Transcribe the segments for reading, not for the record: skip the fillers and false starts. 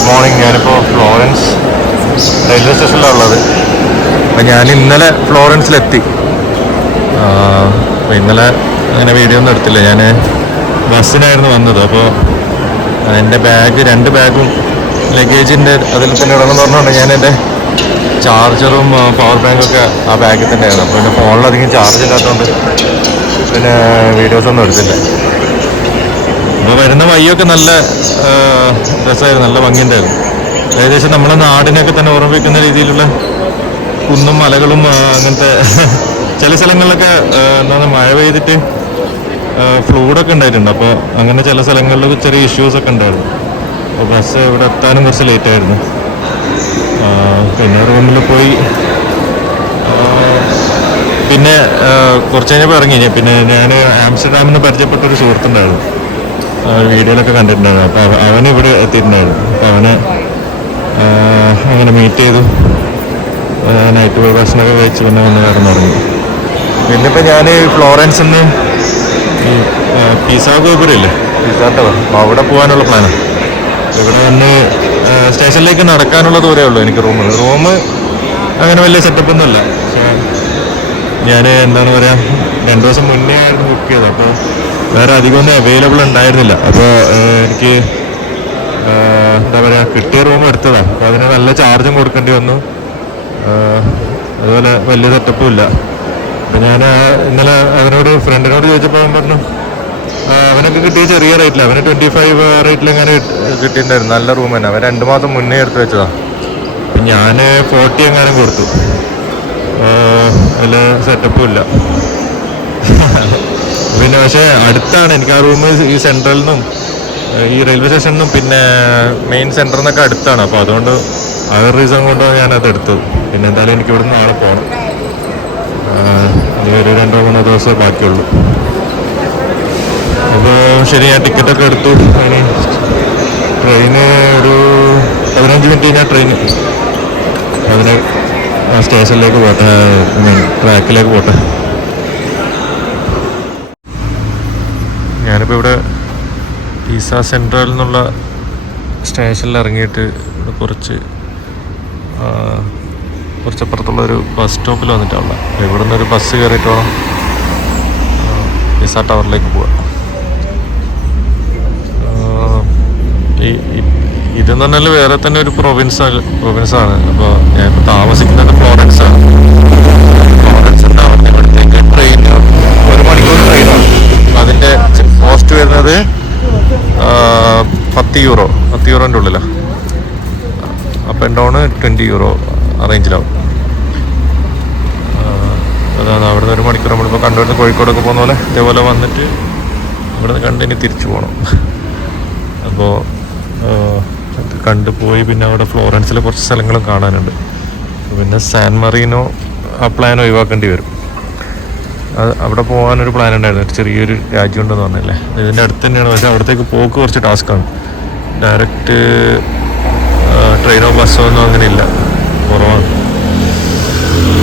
Good morning. ഞാനിപ്പോൾ Florence railway സ്റ്റേഷനിലാണ് ഉള്ളത്. അപ്പം ഞാൻ ഇന്നലെ ഫ്ലോറൻസിലെത്തി. അപ്പോൾ ഇന്നലെ അങ്ങനെ വീഡിയോ ഒന്നും എടുത്തില്ല. ഞാൻ ബസ്സിനായിരുന്നു വന്നത്. അപ്പോൾ എൻ്റെ രണ്ട് ബാഗും ലഗേജിൻ്റെ അതിൽ തന്നെ ഇടണമെന്ന് പറഞ്ഞുകൊണ്ട് ഞാൻ എൻ്റെ ചാർജറും പവർ ബാങ്കൊക്കെ ആ ബാഗിൽ തന്നെയായിരുന്നു. അപ്പോൾ എൻ്റെ ഫോണിലധികം ചാർജ് ഇല്ലാത്തതുകൊണ്ട് പിന്നെ വീഡിയോസൊന്നും എടുത്തില്ല. അപ്പോൾ വരുന്ന വഴിയൊക്കെ നല്ല രസമായിരുന്നു, നല്ല ഭംഗിയുണ്ടായിരുന്നു. ഏകദേശം നമ്മളെ നാടിനൊക്കെ തന്നെ ഓർമ്മിപ്പിക്കുന്ന രീതിയിലുള്ള കുന്നും മലകളും അങ്ങനത്തെ ചില സ്ഥലങ്ങളിലൊക്കെ എന്താണ് മഴ പെയ്തിട്ട് ഫ്ലൂഡൊക്കെ ഉണ്ടായിട്ടുണ്ട്. അപ്പോൾ അങ്ങനെ ചില സ്ഥലങ്ങളിലൊക്കെ ചെറിയ ഇഷ്യൂസൊക്കെ ഉണ്ടായിരുന്നു. അപ്പോൾ ബസ് ഇവിടെ എത്താനും കുറച്ച് ലേറ്റായിരുന്നു. പിന്നെ റൂമിൽ പോയി പിന്നെ കുറച്ച് കഴിഞ്ഞപ്പോൾ ഇറങ്ങി. പിന്നെ ഞാൻ ആംസ്റ്റർഡാമിൽ നിന്ന് പരിചയപ്പെട്ടൊരു സുഹൃത്തുണ്ടായിരുന്നു, വീഡിയോയിലൊക്കെ കണ്ടിട്ടുണ്ടായിരുന്നു. അപ്പോൾ അവന് ഇവിടെ എത്തിയിട്ടുണ്ടായിരുന്നു. അപ്പോൾ അവനെ അങ്ങനെ മീറ്റ് ചെയ്തു. നൈറ്റ് പോയി ഭക്ഷണമൊക്കെ കഴിച്ച് പിന്നെ വന്ന് കിടന്നുറങ്ങി. പിന്നെ ഇപ്പം ഞാൻ ഫ്ലോറൻസിൽ നിന്ന് ഈ പിസാ ഗോപുരമില്ലേ, പിസാ ടവർ, അപ്പോൾ അവിടെ പോകാനുള്ള പ്ലാനാണ്. ഇവിടെ വന്ന് സ്റ്റേഷനിലേക്ക് നടക്കാനുള്ള ദൂരമേ ഉള്ളൂ എനിക്ക്. റൂം അങ്ങനെ വലിയ സെറ്റപ്പൊന്നുമില്ല. പക്ഷേ ഞാൻ എന്താണ് പറയുക, 2 ദിവസം മുന്നേ ആയിരുന്നു ബുക്ക് ചെയ്തത്. അപ്പോൾ വേറെ അധികമൊന്നും അവൈലബിൾ ഉണ്ടായിരുന്നില്ല. അപ്പോൾ എനിക്ക് എന്താ പറയുക, കിട്ടിയ റൂം എടുത്തതാണ്. അപ്പോൾ അതിന് നല്ല ചാർജും കൊടുക്കേണ്ടി വന്നു. അതുപോലെ വലിയ സെറ്റപ്പും ഇല്ല. അപ്പോൾ ഞാൻ ഇന്നലെ അവനോട് ഫ്രണ്ടിനോട് ചോദിച്ചപ്പോൾ അവൻ പറഞ്ഞു അവനൊക്കെ കിട്ടിയ ചെറിയ റേറ്റില്ല. അവന് 25 റേറ്റിലെങ്ങനെ കിട്ടിയിട്ടുണ്ടായിരുന്നു. നല്ല റൂം തന്നെ. അവൻ 2 മാസം മുന്നേ എടുത്ത് വെച്ചതാണ്. അപ്പം ഞാൻ 40 എങ്ങാനും കൊടുത്തു. അതിൽ സെറ്റപ്പും ഇല്ല. പിന്നെ പക്ഷേ അടുത്താണ് എനിക്ക് ആ റൂം. ഈ സെൻട്രലിൽ നിന്നും ഈ റെയിൽവേ സ്റ്റേഷനിൽ നിന്നും പിന്നെ മെയിൻ സെൻറ്ററിൽ നിന്നൊക്കെ അടുത്താണ്. അപ്പോൾ അതുകൊണ്ട് ആ ഒരു റീസൺ കൊണ്ടാണ് ഞാനത് എടുത്തത്. പിന്നെ എന്തായാലും എനിക്ക് ഇവിടുന്ന് നാളെ പോകണം. അത് ഒരു 2-3 ദിവസമേ ബാക്കിയുള്ളൂ. അപ്പോൾ ശരി, ഞാൻ ടിക്കറ്റൊക്കെ എടുത്തു. അതിന് ട്രെയിന് ഒരു 15 മിനിറ്റ് കഴിഞ്ഞാൽ ട്രെയിൻ അതിന് സ്റ്റേഷനിലേക്ക് പോട്ടെ, ട്രാക്കിലേക്ക് പോട്ടെ. ഞാനിപ്പോൾ ഇവിടെ പിസ സെൻട്രൽ എന്നുള്ള സ്റ്റേഷനിൽ ഇറങ്ങിയിട്ട് ഇവിടെ കുറച്ചപ്പുറത്തുള്ളൊരു ബസ് സ്റ്റോപ്പിൽ വന്നിട്ടാണ്. ഇവിടെ നിന്നൊരു ബസ് കയറിയിട്ട് വേണം പിസ ടവറിലേക്ക് പോകാം. ഇതെന്ന് പറഞ്ഞാൽ വേറെ തന്നെ ഒരു പ്രൊവിൻസാണ്. അപ്പോൾ ഞാനിപ്പോൾ താമസിക്കുന്നത് ഫ്ലോറൻസാണ്. ഫ്ലോറൻസിൻ്റെ അവിടെ ഇവിടത്തേക്ക് ട്രെയിൻ 1 മണിക്കൂർ ട്രെയിനാണ്. അതിൻ്റെ കോസ്റ്റ് വരുന്നത് 10 യൂറോൻ്റെ ഉള്ളിലാണ്. അപ്പ് ആൻഡ് ഡൗണ് 20 യൂറോ റേഞ്ചിലാവും. അതാണ് അവിടെ നിന്ന് 1 മണിക്കൂർ നമ്മളിപ്പോൾ കണ്ടുവരുന്ന കോഴിക്കോടൊക്കെ പോകുന്ന പോലെ ഇതേപോലെ വന്നിട്ട് ഇവിടെ നിന്ന് കണ്ട് ഇനി തിരിച്ചു പോകണം. അപ്പോൾ കണ്ടുപോയി പിന്നെ അവിടെ ഫ്ലോറൻസിലെ കുറച്ച് സ്ഥലങ്ങളും കാണാനുണ്ട്. പിന്നെ സാൻ മറീനോ ആ പ്ലാൻ ഒഴിവാക്കേണ്ടി വരും. അവിടെ പോകാനൊരു പ്ലാൻ ഉണ്ടായിരുന്നു. ചെറിയൊരു രാജ്യം ഉണ്ടെന്ന് പറഞ്ഞല്ലേ, ഇതിൻ്റെ അടുത്ത് തന്നെയാണ്. പക്ഷേ അവിടത്തേക്ക് പോക്ക് കുറച്ച് ടാസ്ക്കാണ്. ഡയറക്റ്റ് ട്രെയിനോ ബസ്സോ ഒന്നും അങ്ങനെ ഇല്ല, കുറവാണ്.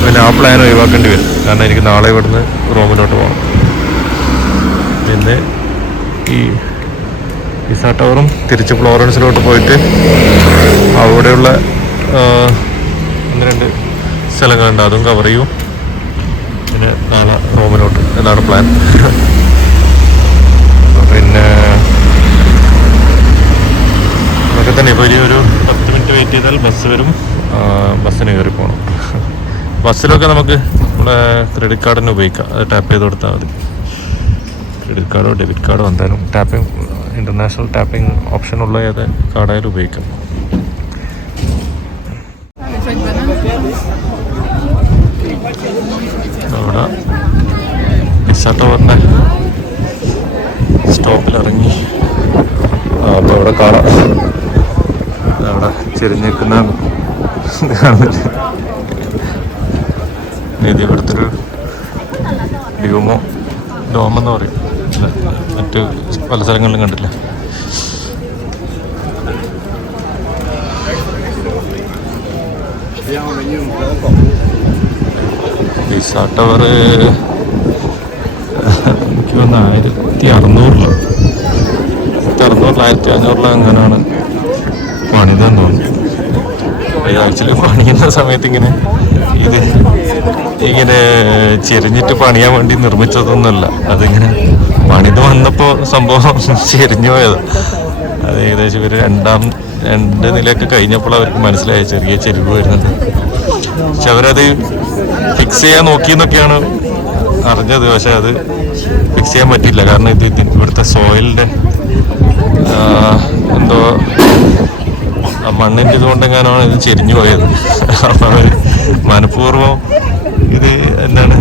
പിന്നെ ആ പ്ലാൻ ഒഴിവാക്കേണ്ടി വരും. കാരണം എനിക്ക് നാളെ ഇവിടുന്ന് റോമിലോട്ട് പോകണം. പിന്നെ ഈ പിസ ടവറും തിരിച്ച് ഫ്ലോറൻസിലോട്ട് പോയിട്ട് അവിടെയുള്ള 1-2 സ്ഥലങ്ങളുണ്ട്, അതും കവർ ചെയ്യും. പിന്നെ നാളെ റോമിലോട്ട് എന്നാണ് പ്ലാൻ. പിന്നെ അതൊക്കെ തന്നെ. ഇപ്പോൾ ഒരു 10 മിനിറ്റ് വെയിറ്റ് ചെയ്താൽ ബസ് വരും. ബസ്സിന് കയറി പോകണം. ബസ്സിലൊക്കെ നമുക്ക് നമ്മുടെ ക്രെഡിറ്റ് കാർഡ് തന്നെ ഉപയോഗിക്കാം. അത് ടാപ്പ് ചെയ്ത് കൊടുത്താൽ മതി. ക്രെഡിറ്റ് കാർഡോ ഡെബിറ്റ് കാർഡോ എന്തായാലും ടാപ്പിംഗ്, ഇൻ്റർനാഷണൽ ടാപ്പിംഗ് ഓപ്ഷൻ ഉള്ള ഏത് കാർഡായാലും ഉപയോഗിക്കാം. അവിടെ പിസ ടവറിൻ്റെ സ്റ്റോപ്പിലിറങ്ങി. അപ്പോൾ അവിടെ കാണാം, അവിടെ ചെരിഞ്ഞിരിക്കുന്ന കാണുന്നില്ല. ഇത് ഇവിടുത്തെ ഒരു ഡോമെന്ന് പറയും. മറ്റ് പല സ്ഥലങ്ങളിലും കണ്ടില്ല. പിസ ടവർ എനിക്ക് വന്ന് 1600 1500 അങ്ങനെയാണ് പണിതന്നെ. സമയത്ത് ഇങ്ങനെ ചെരിഞ്ഞിട്ട് പണിയാൻ വേണ്ടി നിർമ്മിച്ചതൊന്നുമല്ല. അതിങ്ങനെ പണിത് വന്നപ്പോൾ സംഭവം ചെരിഞ്ഞു പോയത്. അത് ഏകദേശം ഒരു രണ്ട് നിലയൊക്കെ കഴിഞ്ഞപ്പോൾ അവർക്ക് മനസ്സിലായ ചെറിയ ചെരിവ് വരുന്നത്. പക്ഷെ അവരത് ഫിക്സ് ചെയ്യാൻ നോക്കിയെന്നൊക്കെയാണ് അറിഞ്ഞത്. പക്ഷെ അത് ഫിക്സ് ചെയ്യാൻ പറ്റില്ല. കാരണം ഇവിടുത്തെ സോയിലിൻ്റെ എന്തോ മണ്ണിൻ്റെ ഇതുകൊണ്ടെങ്ങാനാണ് ഇത് ചെരിഞ്ഞു പോയത്. അപ്പം അവർ മനഃപൂർവ്വം ഇത് എന്താണ്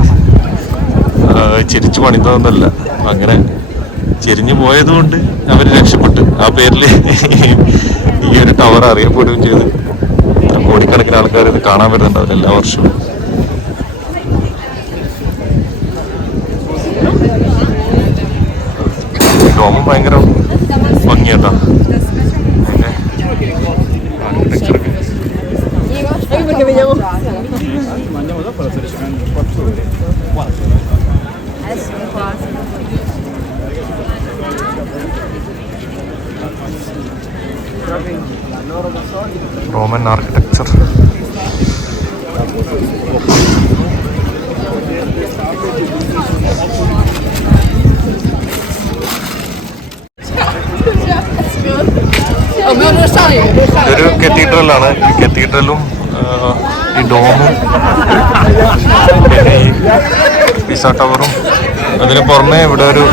ചിരിച്ചു പണിതതൊന്നല്ല. അങ്ങനെ ചെരിഞ്ഞു പോയതുകൊണ്ട് അവർ രക്ഷപ്പെട്ടു. ആ പേരിൽ ഈ ഒരു ടവർ അറിയപ്പെടുകയും ചെയ്ത് കോടിക്കണക്കിന് ആൾക്കാർ ഇത് കാണാൻ വരുന്നുണ്ടാവില്ല എല്ലാ വർഷവും. ഡോമും ഭയങ്കര ഭംഗിയാട്ടോ. Roman architecture. ഇതൊരു കത്തീഡ്രലാണ്. ഈ കത്തീഡ്രലും ഈ ഡോമും പിന്നെ ഈ പിസ ടവറും അതിന് പുറമെ ഇവിടെ ഒരു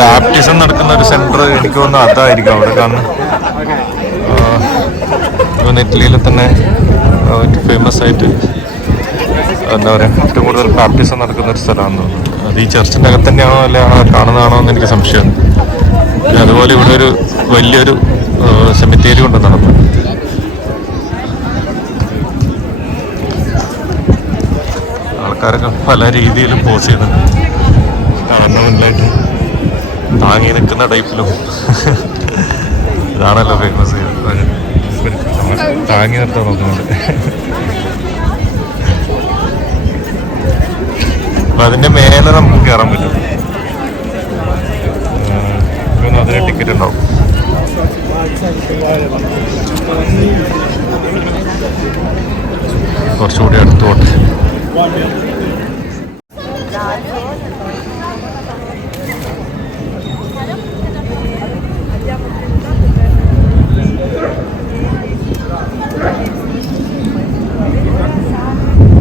ബാപ്റ്റിസം നടക്കുന്ന ഒരു സെന്റർ, എനിക്ക് തോന്നുന്നു അതായിരിക്കും അവിടെ കാണുന്നത്. ഇറ്റലിയിൽ തന്നെ ഫേമസ് ആയിട്ട് എന്താ പറയുക ഏറ്റവും കൂടുതൽ ബാപ്റ്റിസം നടക്കുന്ന ഒരു സ്ഥലമാണെന്ന് തോന്നുന്നു. അത് ഈ ചർച്ചിൻ്റെ അകത്ത് തന്നെയാണോ അല്ലെ കാണുന്നതാണോ എന്ന് എനിക്ക് സംശയമുണ്ട്. അതുപോലെ ഇവിടെ ഒരു വലിയൊരു സെമിത്തേരി കൊണ്ട് നടന്നു. ആൾക്കാരൊക്കെ പല രീതിയിലും പോസ് ചെയ്യുന്നുണ്ട്. കാണണമെന്നില്ലായിട്ട് താങ്ങി നിൽക്കുന്ന ടൈപ്പിലും. ഇതാണല്ലോ ഫേമസ്. താങ്ങി നിർത്താൻ നോക്കുന്നുണ്ട്. അപ്പം അതിൻ്റെ മേലെ നമുക്ക് കയറാൻ പറ്റും. അതിന് ടിക്കറ്റ് ഉണ്ടാവും. കുറച്ചുകൂടി അടുത്ത് പോട്ടെ.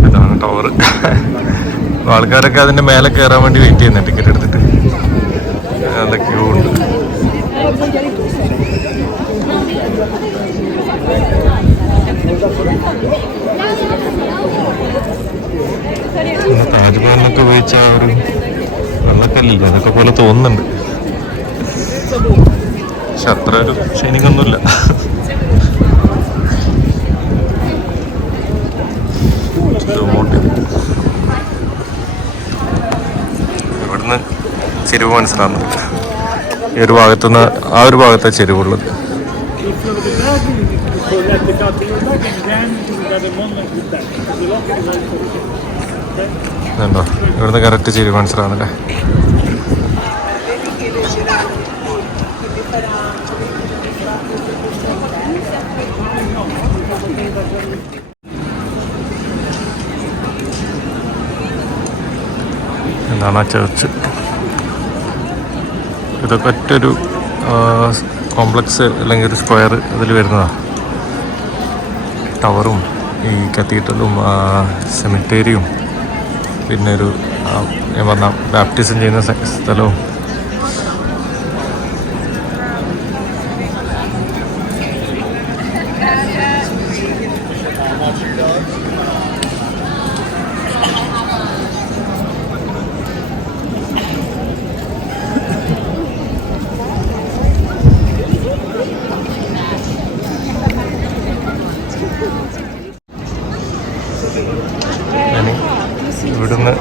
ഇതാണ് ടവർ. ആൾക്കാരൊക്കെ അതിൻ്റെ മേലെ കയറാൻ വേണ്ടി വെയിറ്റ് ചെയ്യുന്നത് ടിക്കറ്റ് എടുത്തിട്ട്. നല്ല ക്യൂ ഉണ്ട്. താജ്മഹലിനൊക്കെ ഉപയോഗിച്ച ഒരു വെള്ളക്കല്ലില്ല, അതൊക്കെ പോലെ തോന്നുന്നുണ്ട്. പക്ഷെ അത്ര ഒരു ഷൈനിങ് ഒന്നുമില്ല. ഇവിടുന്ന് ചെരുവ് മനസ്സിലാവുന്നുണ്ട്. ഈ ഒരു ഭാഗത്തുനിന്ന് ആ ഒരു ഭാഗത്തെ ചെരുവുള്ളത്. ഇതുണ്ടോ, ഇവിടുന്ന് കറക്റ്റ് ചെരുവ് മനസ്സിലാവുന്നല്ലേ. എന്താണ് ആ ചർച്ച്? ഇതൊക്കെ ഒറ്റൊരു കോംപ്ലക്സ് അല്ലെങ്കിൽ ഒരു സ്ക്വയർ അതിൽ വരുന്നതാണ്. ടവറും ഈ കത്തീഡ്രലും സെമിത്തേരിയും പിന്നെ ഒരു ഞാൻ പറഞ്ഞ ബാപ്റ്റിസം ചെയ്യുന്ന സ്ഥലവും. ഇവിടുന്ന്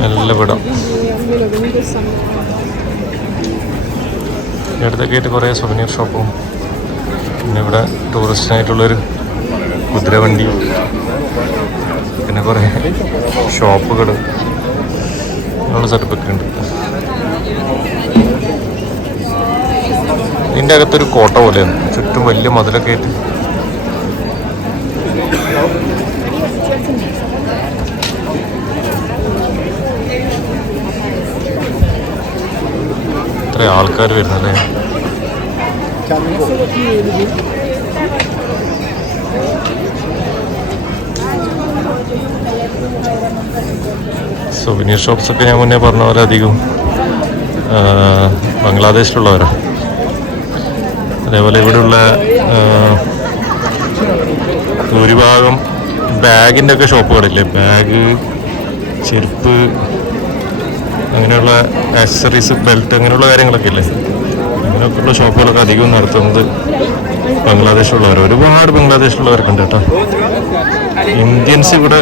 നല്ല വിടാം. ഇടത്തൊക്കെ ആയിട്ട് കുറേ സുവനീർ ഷോപ്പും പിന്നെ ഇവിടെ ടൂറിസ്റ്റിനായിട്ടുള്ളൊരു കുതിരവണ്ടിയും പിന്നെ കുറേ ഷോപ്പുകൾ അങ്ങനെയുള്ള സെറ്റപ്പൊക്കെ ഉണ്ട്. ഇതിൻ്റെ അകത്തൊരു കോട്ട പോലെയാണ്, ചുറ്റും വലിയ മതിലൊക്കെ ആയിട്ട്. ഇത്ര ആൾക്കാർ വരുന്നല്ലേ. സൊവനീർ ഷോപ്സൊക്കെ ഞാൻ മുന്നേ പറഞ്ഞ പോലെ അധികം ബംഗ്ലാദേശിലുള്ളവരാണ്. അതേപോലെ ഇവിടെയുള്ള ഭൂരിഭാഗം ബാഗിൻ്റെ ഒക്കെ ഷോപ്പുകളില്ലേ, ബാഗ്, ചെരുപ്പ്, അങ്ങനെയുള്ള ആക്സസറീസ്, ബെൽറ്റ്, അങ്ങനെയുള്ള കാര്യങ്ങളൊക്കെ ഇല്ലേ, അങ്ങനെയൊക്കെയുള്ള ഷോപ്പുകളൊക്കെ അധികം നടത്തുന്നത് ബംഗ്ലാദേശിലുള്ളവർ. ഒരുപാട് ബംഗ്ലാദേശിലുള്ളവരൊക്കെ ഉണ്ട് കേട്ടോ. ഇന്ത്യൻസ് ഇവിടെ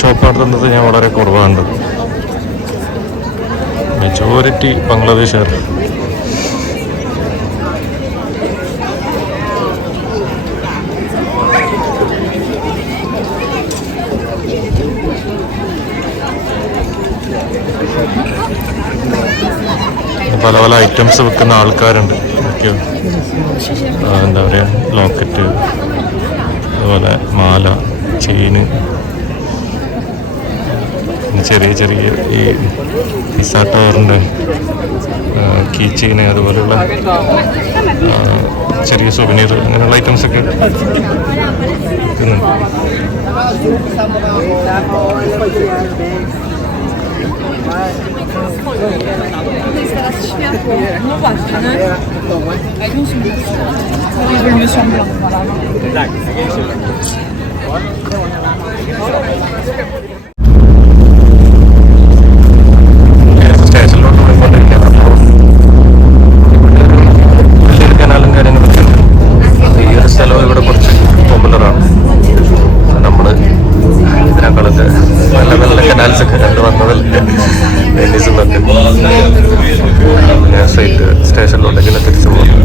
ഷോപ്പ് നടത്തുന്നത് ഞാൻ വളരെ കുറവാണ്. മെജോറിറ്റി ബംഗ്ലാദേശുകാർ. പല പല ഐറ്റംസ് വെക്കുന്ന ആൾക്കാരുണ്ട്. എന്താ പറയുക, ലോക്കറ്റ്, അതുപോലെ മാല, ചെയിന്, ചെറിയ ചെറിയ ഈ പിസ്സ ടവറിൻ്റെ കീ ചെയിന്, അതുപോലെയുള്ള ചെറിയ സുവനീർ, അങ്ങനെയുള്ള ഐറ്റംസൊക്കെ വിൽക്കുന്നുണ്ട്. സ്റ്റേഷനിലോട്ട് പോയിക്കൊണ്ടിരിക്കുകയാണ്. വലിയൊരു കനാലും കാര്യങ്ങളൊക്കെ ഉണ്ട്. ഈ ഒരു സ്ഥലവും ഇവിടെ കുറച്ച് പോപ്പുലറാണ്. നമ്മൾ ഇതിനേക്കാളൊക്കെ നല്ല നല്ല കനാൽസൊക്കെ കണ്ടു വന്നതല്ലേ വെനീസിലൊക്കെ. സൈറ്റ് സ്റ്റേഷനിലോട്ടേക്ക് തിരിച്ചു പോകും.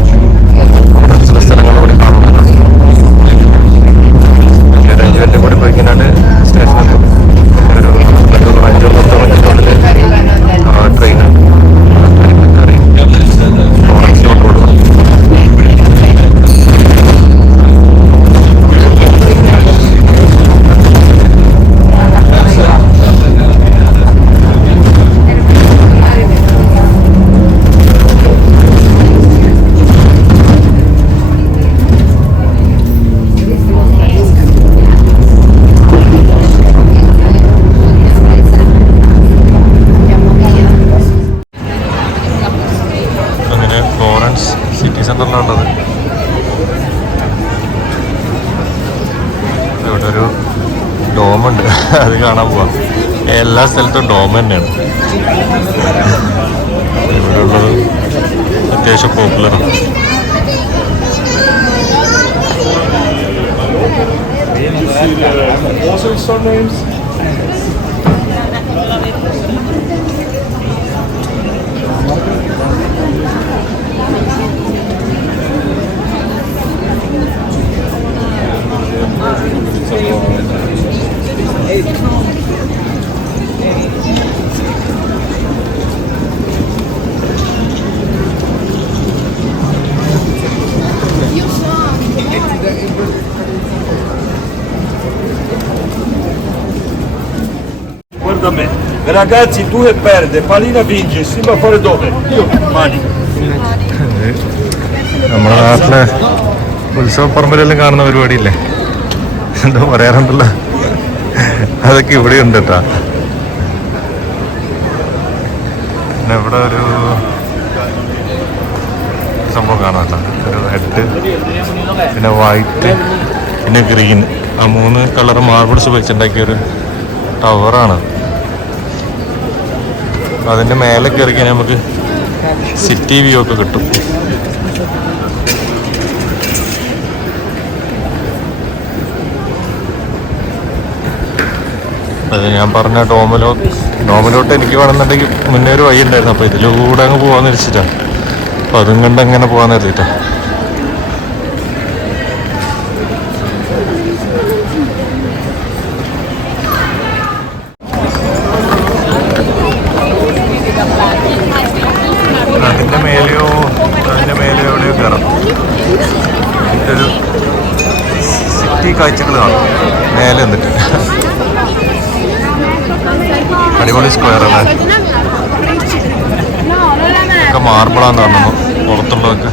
ചില സ്ഥലങ്ങളിലൂടെ കാണുന്നുണ്ട്. റേഞ്ചിൻ്റെ കൂടി പോയിക്കാനാണ് സ്റ്റേഷനിൽ ഒരു 5-10 മിനിറ്റുള്ളിൽ ട്രെയിന് കയറി ഫോറൻസിലോട്ട് കൊടുക്കും. സിറ്റി സെൻ്ററിലുള്ളത്. ഇവിടെ ഒരു ഡോമുണ്ട്, അത് കാണാൻ പോവാം. എല്ലാ സ്ഥലത്തും ഡോം തന്നെയാണ്. ഇവിടെ ഉള്ളത് അത്യാവശ്യം പോപ്പുലറാണ്. Guarda me, ragazzi, 2 perde, Palina vince, Simba fuori dove? Io, Mani. നമ്മുടെ നാട്ടിലെ ഉത്സവപ്പറമ്പിലെല്ലാം കാണുന്ന പരിപാടിയില്ലേ, എന്താ പറയാറുണ്ടല്ലോ, അതൊക്കെ ഇവിടെ ഉണ്ട് കേട്ടോ. പിന്നെ ഇവിടെ ഒരു സംഭവം കാണാമല്ലോ, ഒരു ഹെഡ്, പിന്നെ വൈറ്റ്, പിന്നെ ഗ്രീൻ, ആ 3 കളർ മാർബിൾസ് വെച്ചുണ്ടാക്കിയൊരു ടവറാണ്. അതിൻ്റെ മേലെ കയറിക്കാൻ നമുക്ക് സിറ്റി വ്യൂ ഒക്കെ കിട്ടും. അത് ഞാൻ പറഞ്ഞ ഡോമിലോട്ട് എനിക്ക് വേണമെന്നുണ്ടെങ്കിൽ മുന്നേ ഒരു വഴി ഉണ്ടായിരുന്നു. അപ്പോൾ ഇതിലൂടെ അങ്ങ് പോകാമെന്ന് വെച്ചിട്ടാണ്. അപ്പോൾ അതും കണ്ട് അങ്ങനെ പോകാമെന്ന് കരുതിയിട്ടാണ്. അതിൻ്റെ മേലെയോ എവിടെയോ കയറാം. ഇതിൻ്റെ ഒരു സിറ്റി കാഴ്ചകൾ കാണാം മേലെ എന്നിട്ട്. അടിപൊളി സ്ക്വയർ അല്ലേ. മാർബിളാന്ന് പറഞ്ഞു പുറത്തുള്ളതൊക്കെ.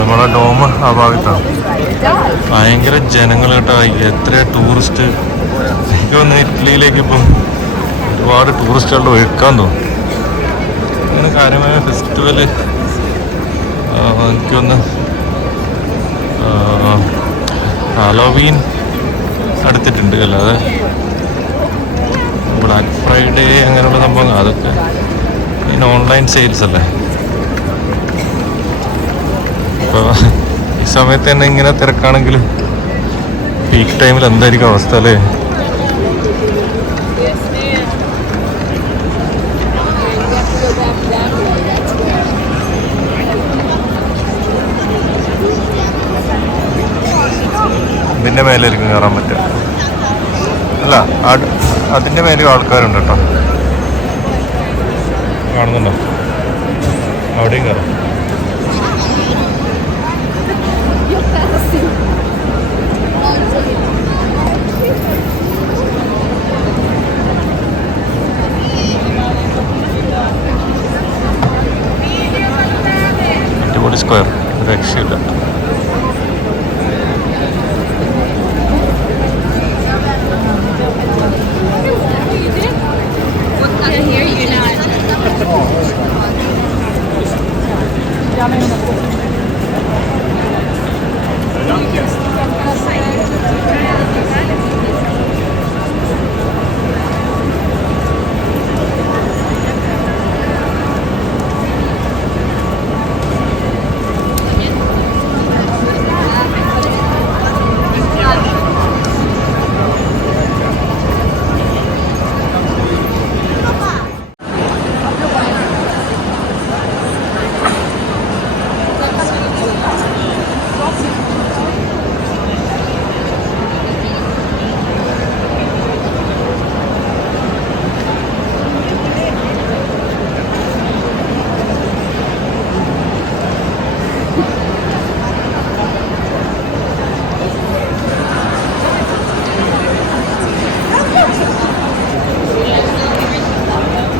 നമ്മളെ ഡോം ആ ഭാഗത്താണ്. ഭയങ്കര ജനങ്ങൾ കേട്ടോ, എത്ര ടൂറിസ്റ്റ്. എനിക്ക് തോന്നുന്നു ഇറ്റലിയിലേക്ക് ഇപ്പം ഒരുപാട് ടൂറിസ്റ്റുകളുടെ ഒഴുക്കാൻ തോന്നും. അങ്ങനെ കാര്യമായ ഫെസ്റ്റിവല് എനിക്കൊന്ന് ഹാലോവീൻ അടുത്തിട്ടുണ്ട്. അല്ലാതെ ബ്ലാക്ക് ഫ്രൈഡേ അങ്ങനെയുള്ള സംഭവങ്ങൾ അതൊക്കെ ഇനി ഓൺലൈൻ സെയിൽസ് അല്ലേ. ഇപ്പോൾ ഈ സമയത്ത് തന്നെ ഇങ്ങനെ തിരക്കാണെങ്കിൽ പീക്ക് ടൈമിൽ എന്തായിരിക്കും അവസ്ഥ അല്ലേ? ഇതിൻ്റെ മേലായിരിക്കും കയറാൻ പറ്റുക. അല്ല, അതിൻ്റെ മേലും ആൾക്കാരുണ്ട് കേട്ടോ, കാണുന്നുണ്ടോ? അവിടെയും കയറാം. അടിപൊളി സ്ക്വയർ, രക്ഷയില്ല.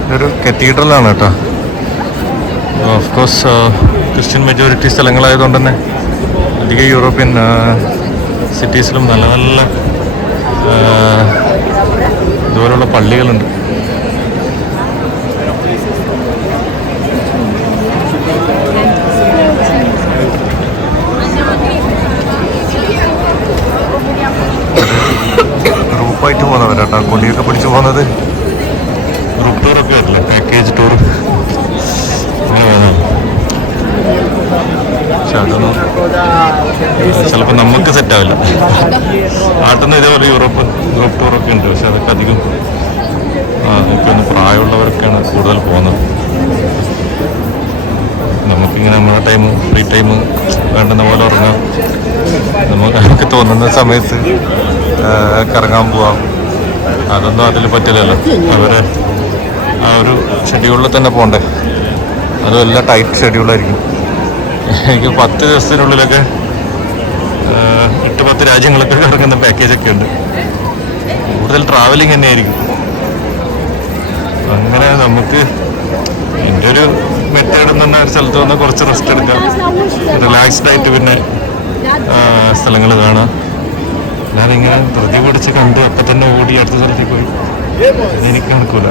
ഇതൊരു കത്തീഡ്രലാണ് കേട്ടോ. ഓഫ് കോഴ്സ് ക്രിസ്ത്യൻ മെജോറിറ്റി സ്ഥലങ്ങളായതുകൊണ്ട് തന്നെ അധികം യൂറോപ്യൻ സിറ്റീസിലും നല്ല നല്ല ഇതുപോലുള്ള പള്ളികളുണ്ട്. ഗ്രൂപ്പായിട്ട് പോകുന്നവരാട്ടോ കൊടിയൊക്കെ പിടിച്ചു പോകുന്നത്. ഗ്രൂപ്പ് ടൂറൊക്കെ വരില്ലേ, പാക്കേജ് ടൂർ. പക്ഷെ അതൊന്നും ചിലപ്പോൾ നമുക്ക് സെറ്റാവില്ല. നാട്ടിൽ ഇതേപോലെ യൂറോപ്പ് ഗ്രൂപ്പ് ടൂറൊക്കെ ഉണ്ട്, പക്ഷെ അതൊക്കെ അധികം എനിക്കൊന്ന് പ്രായമുള്ളവരൊക്കെയാണ് കൂടുതൽ പോകുന്നത്. നമുക്കിങ്ങനെ നമ്മുടെ ടൈം ഫ്രീ ടൈം വേണ്ടുന്ന പോലെ ഉറങ്ങാം, നമുക്ക് തോന്നുന്ന സമയത്ത് കറങ്ങാൻ പോവാം. അതൊന്നും അതിൽ പറ്റില്ലല്ലോ. അവരെ ആ ഒരു ഷെഡ്യൂളിൽ തന്നെ പോകണ്ടേ. അതും എല്ലാം ടൈറ്റ് ഷെഡ്യൂളായിരിക്കും. എനിക്ക് 10 ദിവസത്തിനുള്ളിലൊക്കെ 8-10 രാജ്യങ്ങളൊക്കെ കറങ്ങുന്ന പാക്കേജൊക്കെ ഉണ്ട്. കൂടുതൽ ട്രാവലിംഗ് തന്നെയായിരിക്കും. അങ്ങനെ നമുക്ക് എൻ്റെ ഒരു മെത്തേഡ് എന്ന് പറഞ്ഞാൽ ഒരു സ്ഥലത്ത് വന്നാൽ കുറച്ച് റെസ്റ്റ് എടുക്കാം, റിലാക്സ്ഡ് ആയിട്ട് പിന്നെ സ്ഥലങ്ങൾ കാണാം. ഞാനിങ്ങനെ ധൃതി പിടിച്ച് കണ്ട് അപ്പം തന്നെ ഓടി അടുത്ത സ്ഥലത്തേക്ക് പോയി എനിക്ക് നടക്കൂല.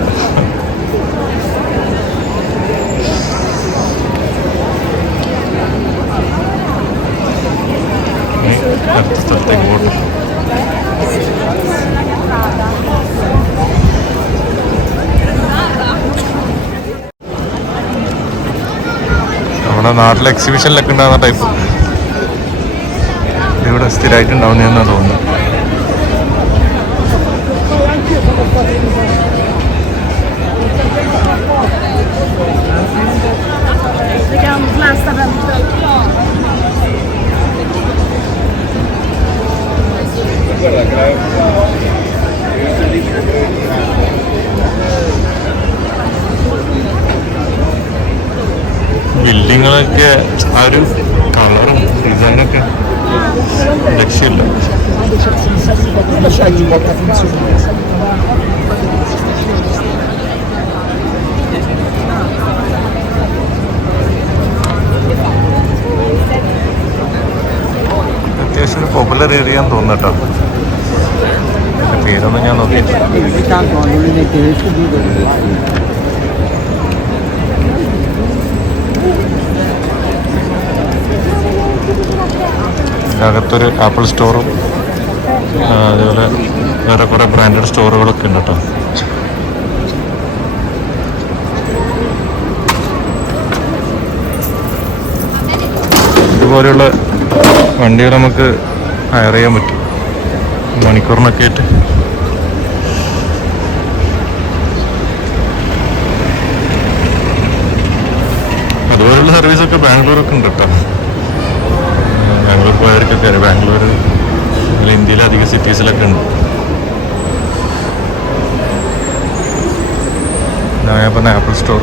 അടുത്ത സ്ഥലത്തേക്ക് പോട്ടെ. നമ്മുടെ നാട്ടിലെ എക്സിബിഷനിലൊക്കെ ഉണ്ടാകുന്ന ടൈപ്പ് ഇവിടെ സ്ഥിരമായിട്ടുണ്ടാവുന്നതെന്നാണ് തോന്നുന്നത്. ബിൽഡിങ്ങുകളൊക്കെ ആ ഒരു കളറും ഡിസൈനൊക്കെ രക്ഷയില്ല. സെൻറ്റർ ഏരിയ എന്ന് തോന്നുന്നു കേട്ടോ. പേരൊന്നും ഞാൻ നോക്കിയിട്ടില്ല. അകത്തൊരു ആപ്പിൾ സ്റ്റോറും അതേപോലെ വേറെ കുറേ ബ്രാൻഡഡ് സ്റ്റോറുകളൊക്കെ ഉണ്ട് കേട്ടോ. ഇതുപോലെയുള്ള വണ്ടികൾ നമുക്ക് ഹയർ ചെയ്യാൻ പറ്റും മണിക്കൂറിനൊക്കെ ആയിട്ട്. അതുപോലുള്ള സർവീസൊക്കെ ബാംഗ്ലൂരൊക്കെ ഉണ്ട് കേട്ടോ. ബാംഗ്ലൂർ പോയവർക്കൊക്കെ അറിയാം. ബാംഗ്ലൂർ ഇന്ത്യയിലെ അധിക സിറ്റീസിലൊക്കെ ഉണ്ട്. ഞാൻ പറഞ്ഞ ആപ്പിൾ സ്റ്റോർ.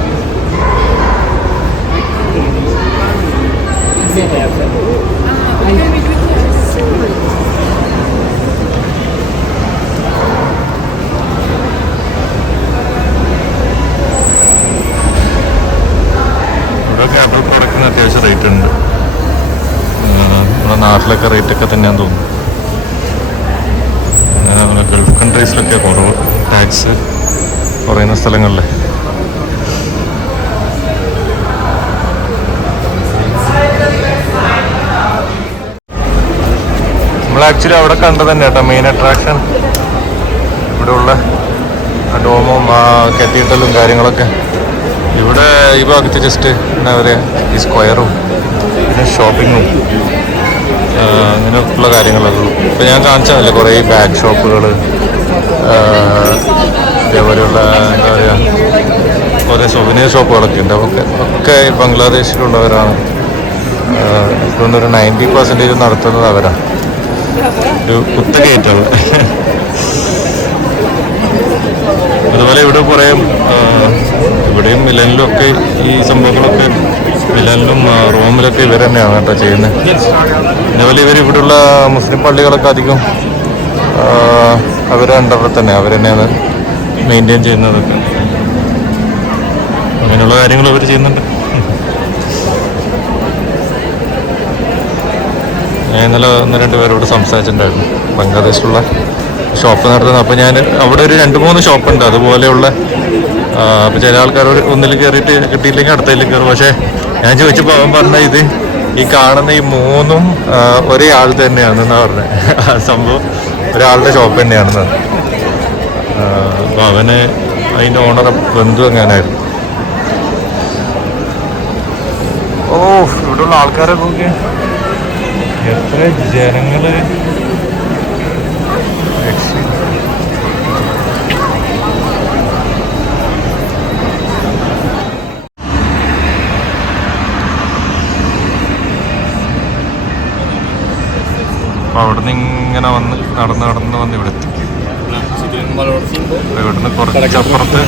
ഇവിടെയൊക്കെ ആപ്പിൾ പ്രോഡക്റ്റിന് അത്യാവശ്യം റേറ്റ് ഉണ്ട്. നമ്മുടെ നാട്ടിലൊക്കെ റേറ്റൊക്കെ തന്നെയാന്ന് തോന്നുന്നു. നമ്മുടെ ഗൾഫ് കൺട്രീസിലൊക്കെ കുറവ് ടാക്സ് കുറയുന്ന സ്ഥലങ്ങളിൽ. നമ്മൾ ആക്ച്വലി അവിടെ കണ്ടത് തന്നെ കേട്ടോ മെയിൻ അട്രാക്ഷൻ. ഇവിടെയുള്ള ഡോമും കത്തീഡ്രലും കാര്യങ്ങളൊക്കെ. ഇവിടെ ഈ ഭാഗത്ത് ജസ്റ്റ് എന്താ പറയുക ഈ സ്ക്വയറും പിന്നെ ഷോപ്പിങ്ങും അങ്ങനെയൊക്കെയുള്ള കാര്യങ്ങളൊക്കെ ഉള്ളൂ. ഇപ്പം ഞാൻ കാണിച്ചതല്ലേ കുറേ ബാഗ് ഷോപ്പുകൾ, അതേപോലെയുള്ള എന്താ പറയുക കുറേ സൊവനിയർ ഷോപ്പുകളൊക്കെ ഉണ്ട്. ഒക്കെ ബംഗ്ലാദേശിലുള്ളവരാണ്. ഇതൊന്നൊരു 90% നടത്തുന്നത് അവരാണ്. ഒരു കുത്തകയറ്റുള്ളത്. അതുപോലെ ഇവിടെ കുറേ ഇവിടെയും മിലനിലും ഒക്കെ ഈ സംഭവങ്ങളൊക്കെ മിലനിലും റോമിലൊക്കെ ഇവർ തന്നെയാണ് കേട്ടോ ചെയ്യുന്നത്. അതുപോലെ ഇവിടെയുള്ള മുസ്ലിം പള്ളികളൊക്കെ അധികം അവരെ അണ്ടറിൽ തന്നെ അവർ തന്നെയാണ് മെയിൻറ്റെയിൻ ചെയ്യുന്നതൊക്കെ. അങ്ങനെയുള്ള കാര്യങ്ങൾ അവർ ചെയ്യുന്നുണ്ട്. ഞാൻ ഇന്നലെ 1-2 പേരോട് സംസാരിച്ചിട്ടുണ്ടായിരുന്നു ബംഗ്ലാദേശിലുള്ള ഷോപ്പ് നടത്തുന്നത്. അപ്പോൾ ഞാൻ അവിടെ ഒരു 2-3 ഷോപ്പുണ്ട് അതുപോലെയുള്ള. അപ്പോൾ ചില ആൾക്കാർ ഒന്നിൽ കയറിയിട്ട് കിട്ടിയില്ലെങ്കിൽ അടുത്തതിൽ കയറും. പക്ഷേ ഞാൻ ചോദിച്ചപ്പോൾ അവൻ പറഞ്ഞ ഇത് ഈ കാണുന്ന ഈ 3ഉം ഒരേ ആൾ തന്നെയാണെന്നാണ് പറഞ്ഞത്. സംഭവം ഒരാളുടെ ഷോപ്പ് തന്നെയാണെന്ന്. അപ്പോൾ അവന് അതിൻ്റെ ഓണർ ബന്ധു എങ്ങാനായിരുന്നു. ഓ ഇവിടെയുള്ള ആൾക്കാരെ നോക്കി എത്ര ജനങ്ങൾ. അപ്പോൾ അവിടെ നിന്ന് ഇങ്ങനെ നടന്ന് വന്ന് ഇവിടെ എത്തി. ഇവിടുന്ന് കുറച്ചപ്പുറത്ത്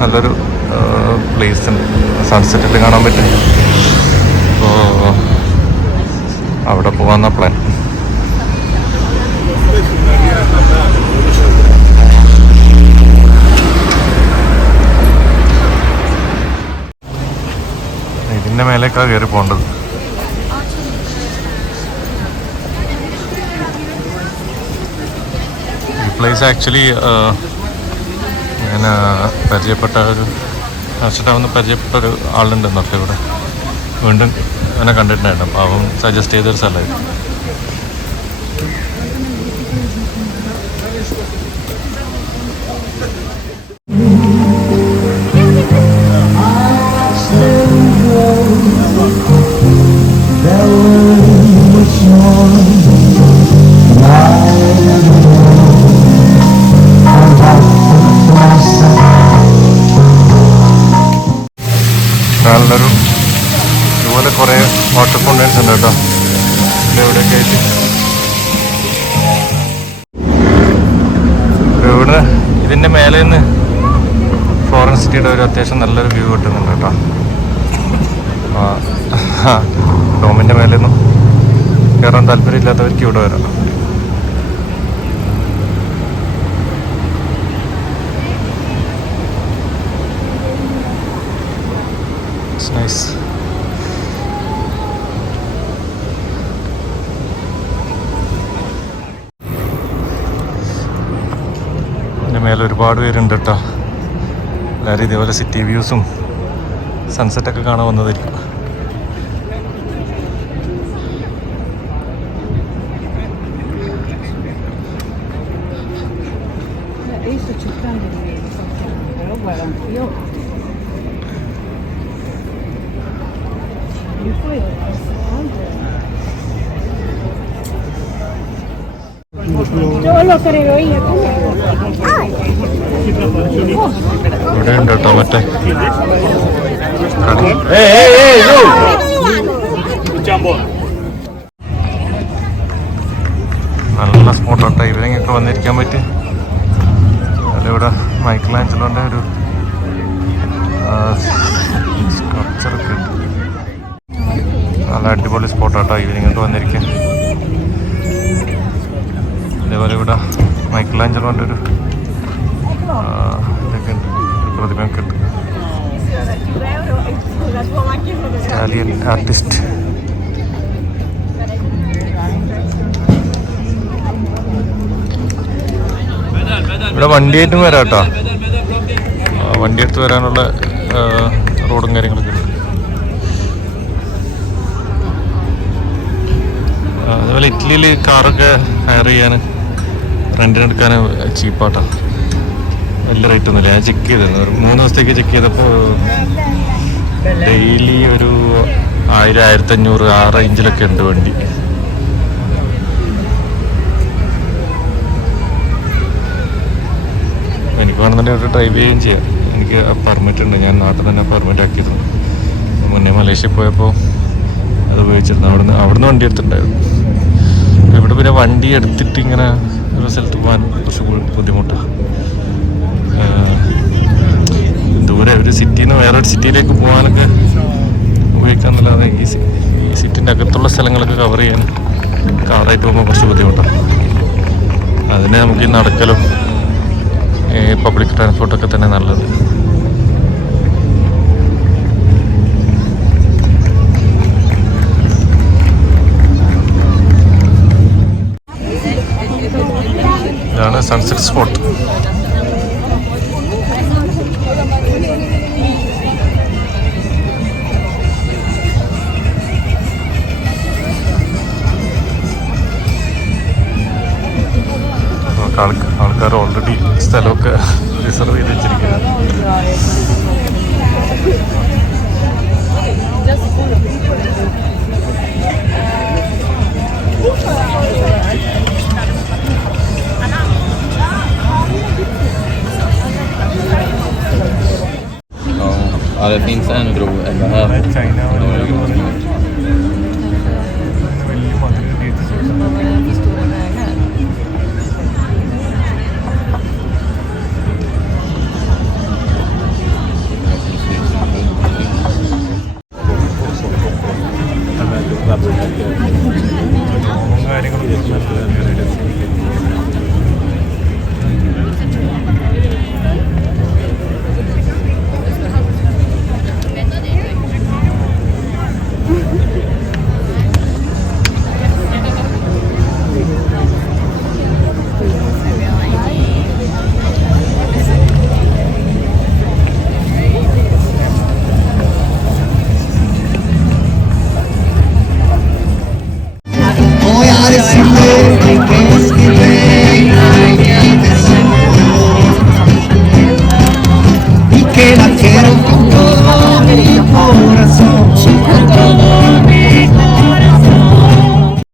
നല്ലൊരു പ്ലേസ് ഉണ്ട്, സൺസെറ്റിൽ കാണാൻ പറ്റും. അപ്പോൾ അവിടെ പോകാന്ന പ്ലാൻ. ഇതിൻ്റെ മേലേക്കാണ് കയറി പോകേണ്ടത്. ഈ പ്ലേസ് ആക്ച്വലി ഞാൻ പരിചയപ്പെട്ട ഒരു പരിചയപ്പെട്ട ഒരു ആളുണ്ടെന്നൊക്കെ ഇവിടെ വീണ്ടും എന്നെ കണ്ടിട്ടുണ്ടായിരുന്നു. അപ്പോൾ അവൻ സജസ്റ്റ് ചെയ്തൊരു സ്ഥലമായിരുന്നു. നല്ലൊരു ഇതുപോലെ കുറേ വാട്ടർ ഫൗണ്ടൻസ് ഉണ്ട് കേട്ടോ ഇവിടെയൊക്കെ ആയിട്ട്. ഇവിടെ ഇതിൻ്റെ മേലെ നിന്ന് ഫോറിൻ സിറ്റിയുടെ ഒരു അത്യാവശ്യം നല്ലൊരു വ്യൂ കിട്ടുന്നുണ്ട് കേട്ടോ. ഡോമിൻ്റെ മേലെ നിന്നും കയറാൻ താല്പര്യമില്ലാത്തവർക്ക് ഇവിടെ വരാം. It's nice. എന്തായാലും ഒരുപാട് പേരുണ്ട് കേട്ടോ. എല്ലാവരും ഇതേപോലെ സിറ്റി വ്യൂസും സൺസെറ്റൊക്കെ കാണാൻ വന്നതായിരിക്കും. Yo lo creo io. ഇവിടെ ഉണ്ട് കേട്ടോ മറ്റേ no! നല്ല സ്പോട്ടാട്ടോ. ഇവരെങ്ങൊക്കെ വന്നിരിക്കാൻ പറ്റി. അതിലിവിടെ മൈക്കിൾ ആഞ്ചലോൻ്റെ ഒരു സ്കൾപ്ചറൊക്കെ ഉണ്ട്. നല്ല അടിപൊളി സ്പോട്ടാട്ടോ ഇവരിങ്ങോട്ട് വന്നിരിക്കാൻ. അതേപോലെ ഇവിടെ മൈക്കിൾ ആഞ്ചലോൻ്റെ ഒരു ഇതൊക്കെ ഉണ്ട്, ഒരു പ്രതിമയൊക്കെ ഉണ്ട്. Italian artist. ഇവിടെ വണ്ടിയായിട്ടും വരാം കേട്ടോ. വണ്ടിയെടുത്ത് വരാനുള്ള റോഡും കാര്യങ്ങളൊക്കെ ഉണ്ട്. അതുപോലെ ഇറ്റലിയിൽ കാറൊക്കെ ഹയർ ചെയ്യാൻ റെൻറ്റിനെടുക്കാൻ ചീപ്പാട്ടോ. വലിയ റേറ്റ് ഒന്നുമില്ല. ഞാൻ ചെക്ക് ചെയ്തിരുന്നു, ഒരു 3 ദിവസത്തേക്ക് ചെക്ക് ചെയ്തപ്പോൾ ഡെയിലി ഒരു 1000-1500 ആ റേഞ്ചിലൊക്കെ ഉണ്ട് വണ്ടി. എനിക്ക് വേണമെന്നുണ്ടെങ്കിൽ ഒരു ഡ്രൈവ് ചെയ്യുകയും ചെയ്യാം. എനിക്ക് പെർമിറ്റ് ഉണ്ട്. ഞാൻ നാട്ടിൽ തന്നെ പെർമിറ്റ് ആക്കിയിരുന്നു. മുന്നേ മലേഷ്യയിൽ പോയപ്പോൾ അത് ഉപയോഗിച്ചിരുന്നു. അവിടുന്ന് വണ്ടി എടുത്തിട്ടുണ്ടായിരുന്നു. ഇവിടെ പിന്നെ വണ്ടി എടുത്തിട്ട് ഇങ്ങനെ ഒരു സ്ഥലത്ത് പോകാൻ കുറച്ച് ബുദ്ധിമുട്ടാണ്. ദൂരെ ഒരു സിറ്റിയിൽ നിന്ന് വേറൊരു സിറ്റിയിലേക്ക് പോകാനൊക്കെ ഉപയോഗിക്കാമെന്നല്ലാതെ ഈ സിറ്റിൻ്റെ അകത്തുള്ള സ്ഥലങ്ങളൊക്കെ കവർ ചെയ്യാൻ കാറായിട്ട് പോകുമ്പോൾ കുറച്ച് ബുദ്ധിമുട്ടാണ്. അതിനെ നമുക്ക് ഈ നടക്കലും പബ്ലിക് ട്രാൻസ്പോർട്ടൊക്കെ തന്നെ നല്ലത്. ഇതാണ് സൺസെറ്റ് സ്പോട്ട്. ആൾക്കാർ ഓൾറെഡി സ്ഥലമൊക്കെ റിസർവ് ചെയ്ത് വെച്ചിരിക്കുകയാണ്. Ja, det finns en bro ända här.